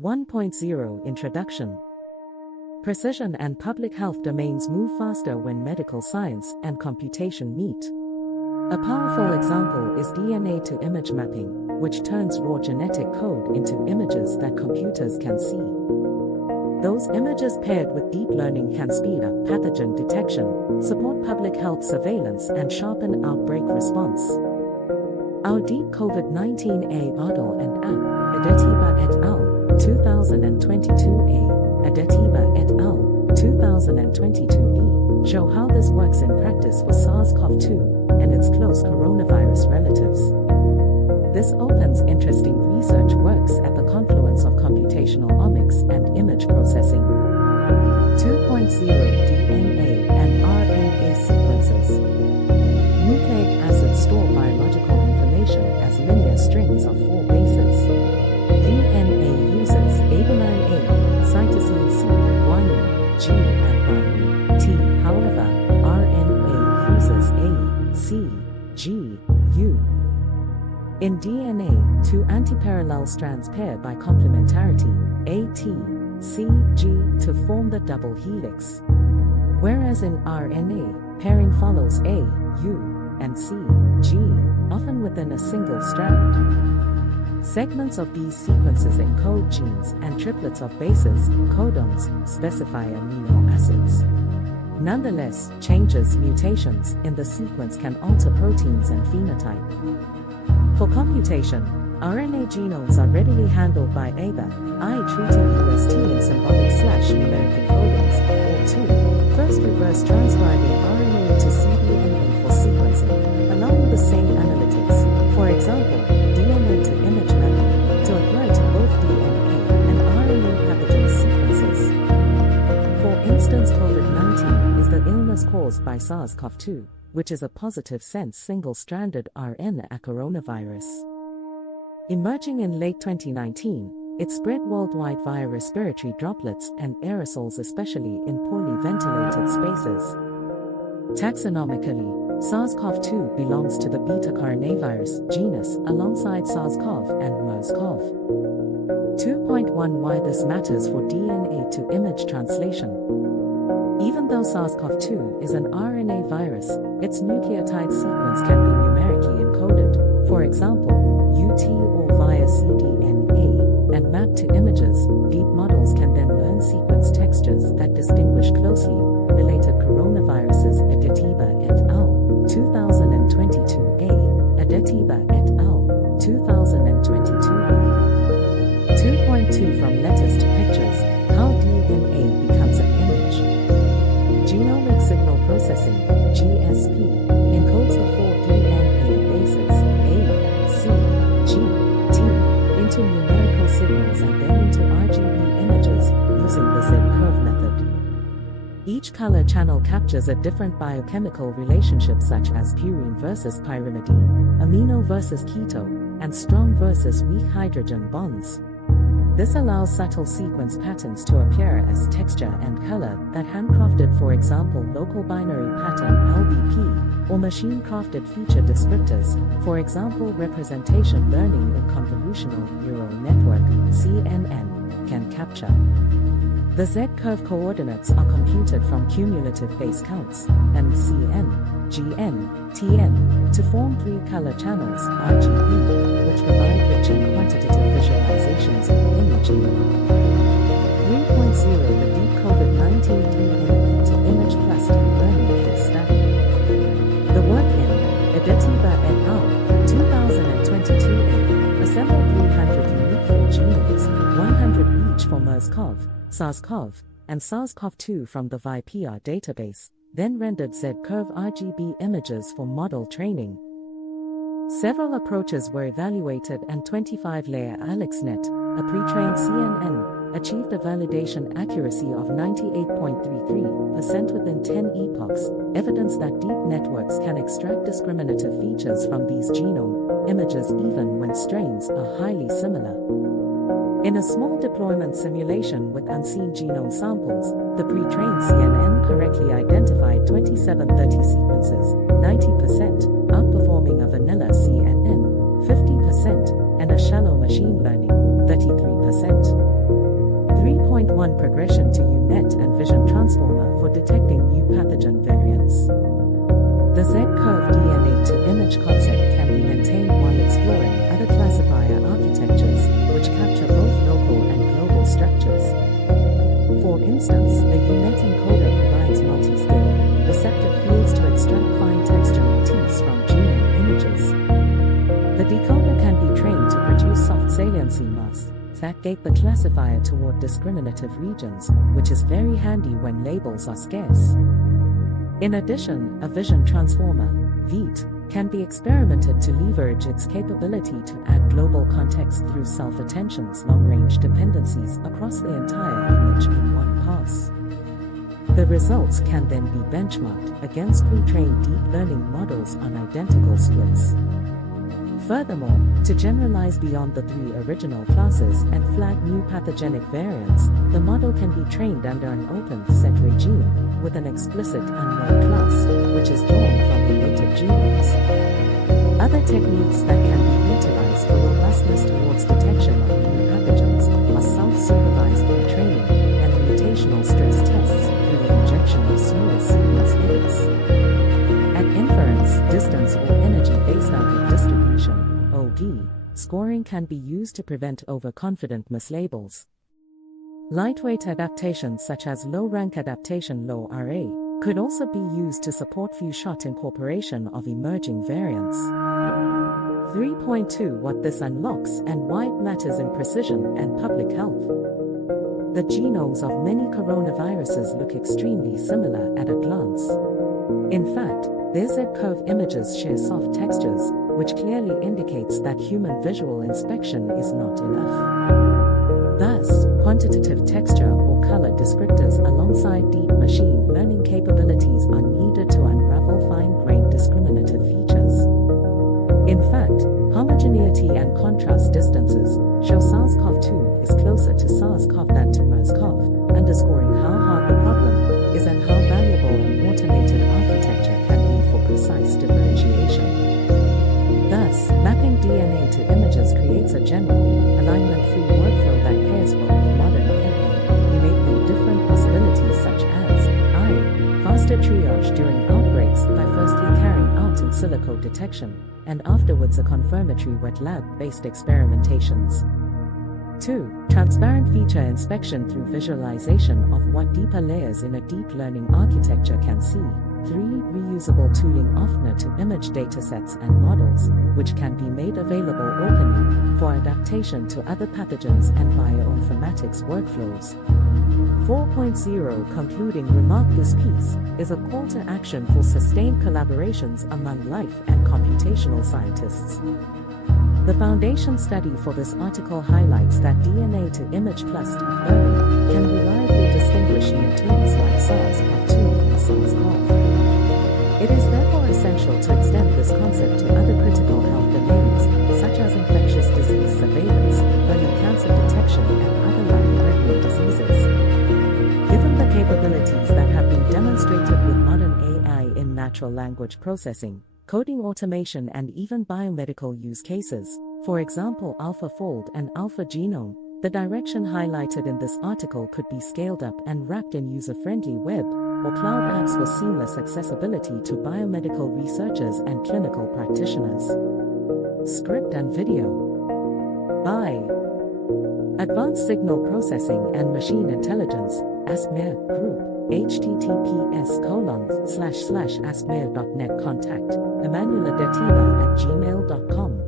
1.0 Introduction. Precision and public health domains move faster when medical science and computation meet. A powerful example is DNA to image mapping, which turns raw genetic code into images that computers can see. Those images paired with deep learning can speed up pathogen detection, support public health surveillance, and sharpen outbreak response. Our deep COVID-19 model and app, Adetiba et al. 2022a, Adetiba et al. 2022b, show how this works in practice with SARS-CoV-2 and its close coronavirus relatives. This opens interesting research works at the confluence of computational omics and image processing. 2.0 DNA and RNA sequences. Nucleic acids store biological information as linear strings of 4 bases. DNA uses adenine A, cytosine C, guanine, G, and thymine, T. However, RNA uses A, C, G, U. In DNA, 2 antiparallel strands pair by complementarity, A, T, C, G, to form the double helix. Whereas in RNA, pairing follows A, U, and C, G, often within a single strand. Segments of these sequences encode genes, and triplets of bases, codons, specify amino acids. Nonetheless, changes, mutations, in the sequence can alter proteins and phenotype. For computation, RNA genomes are readily handled by either I treating UST in symbolic/numeric encodings, or 2, first reverse transcribing RNA to cDNA for sequencing, allowing the same analytics, for example, DNA to image mapping, to apply to both DNA and RNA pathogen sequences. For instance, COVID-19 is the illness caused by SARS-CoV-2, which is a positive sense single-stranded RNA coronavirus. Emerging in late 2019, it spread worldwide via respiratory droplets and aerosols, especially in poorly ventilated spaces. Taxonomically, SARS-CoV-2 belongs to the beta-coronavirus genus alongside SARS-CoV and MERS-CoV. 2.1 Why this matters for DNA to image translation. Even though SARS-CoV-2 is an RNA virus, its nucleotide sequence can be numerically encoded, for example, UT or via cDNA, and mapped to images. Deep models can then learn sequence textures that distinguish closely related coronaviruses. Adetiba et al. 2022a, Adetiba et al. 2022b. 2.2 From letters to pictures, how DNA becomes an image. Genomic signal processing, GSP, encodes the 4 DNA bases, A, C, G, T, into numerical signals and then into RGB images, using the Z-curve method. Each color channel captures a different biochemical relationship, such as purine versus pyrimidine, amino versus keto, and strong versus weak hydrogen bonds. This allows subtle sequence patterns to appear as texture and color that handcrafted, for example, local binary pattern (LBP), or machine-crafted feature descriptors, for example, representation learning in convolutional neural network (CNN), can capture. The Z-curve coordinates are computed from cumulative base counts, and CN, GN, TN, to form 3 color channels, RGB, which provide rich and quantitative visualizations of any genome. 3.0 The deep COVID-19 DNA to image plus deep learning case study. The work in Adetiba et al. 2022a assembled 300 unique full genomes, 100 each for MERS-CoV, SARS-CoV, and SARS-CoV-2 from the VIPR database, then rendered Z-curve RGB images for model training. Several approaches were evaluated, and 25-layer AlexNet, a pre-trained CNN, achieved a validation accuracy of 98.33% within 10 epochs, evidence that deep networks can extract discriminative features from these genome images even when strains are highly similar. In a small deployment simulation with unseen genome samples, the pre-trained CNN correctly identified 2730 sequences, 90%, outperforming a vanilla CNN, 50%, and a shallow machine learning, 33%. 3.1 Progression to UNet and Vision Transformer for detecting new pathogen variants. The Z-curve DNA to image concept can be maintained while exploring other classifier architectures, which capture both local and global structures. For instance, the UNet encoder provides multi-scale, receptive fields to extract fine texture motifs from genome images. The decoder can be trained to produce soft saliency masks that gate the classifier toward discriminative regions, which is very handy when labels are scarce. In addition, a vision transformer, VET, can be experimented to leverage its capability to add global context through self-attention's long-range dependencies across the entire image in one pass. The results can then be benchmarked against pre-trained deep learning models on identical splits. Furthermore, to generalize beyond the 3 original classes and flag new pathogenic variants, the model can be trained under an open set regime with an explicit unknown class, which is drawn from related genomes. Other techniques that can be utilized for robustness towards detection of new pathogens are self-supervised retraining and mutational stress tests through the injection of small sequence edits. At inference, distance or energy based out of distribution (OD) scoring can be used to prevent overconfident mislabels. Lightweight adaptations such as low-rank adaptation low RA could also be used to support few-shot incorporation of emerging variants. 3.2 What this unlocks and why it matters in precision and public health. The genomes of many coronaviruses look extremely similar at a glance. In fact, their Z-curve images share soft textures, which clearly indicates that human visual inspection is not enough. Thus, quantitative texture or color descriptors alongside deep machine learning capabilities are needed to unravel fine-grained discriminative features. In fact, homogeneity and contrast distances show SARS-CoV-2 is closer to SARS-CoV than to MERS-CoV, underscoring how hard the problem is and how valuable an automated architecture can be for precise differentiation. Thus, mapping DNA to images creates a general, alignment-free workflow that pairs well with modern AI, enabling different possibilities such as faster triage during outbreaks by firstly carrying out in silico detection, and afterwards a confirmatory wet lab-based experimentations. 2. Transparent feature inspection through visualization of what deeper layers in a deep learning architecture can see. 3. Reusable tooling often to image datasets and models, which can be made available openly for adaptation to other pathogens and bioinformatics workflows. 4.0 Concluding remark. This piece is a call to action for sustained collaborations among life and computational scientists. The foundation study for this article highlights that DNA to image plus deep learning can reliably distinguish new terms like SARS-CoV-2 and SARS-CoV. It is therefore essential to extend this concept to other critical health domains, such as infectious disease surveillance, early cancer detection, and other life-threatening diseases. Given the capabilities that have been demonstrated with modern AI in natural language processing, coding automation, and even biomedical use cases, for example AlphaFold and AlphaGenome, the direction highlighted in this article could be scaled up and wrapped in user-friendly web or cloud apps for seamless accessibility to biomedical researchers and clinical practitioners. Script and video by Advanced Signal Processing and Machine Intelligence, ASMIR Group, https://asmir.net. Contact Emanuela Detiba@gmail.com.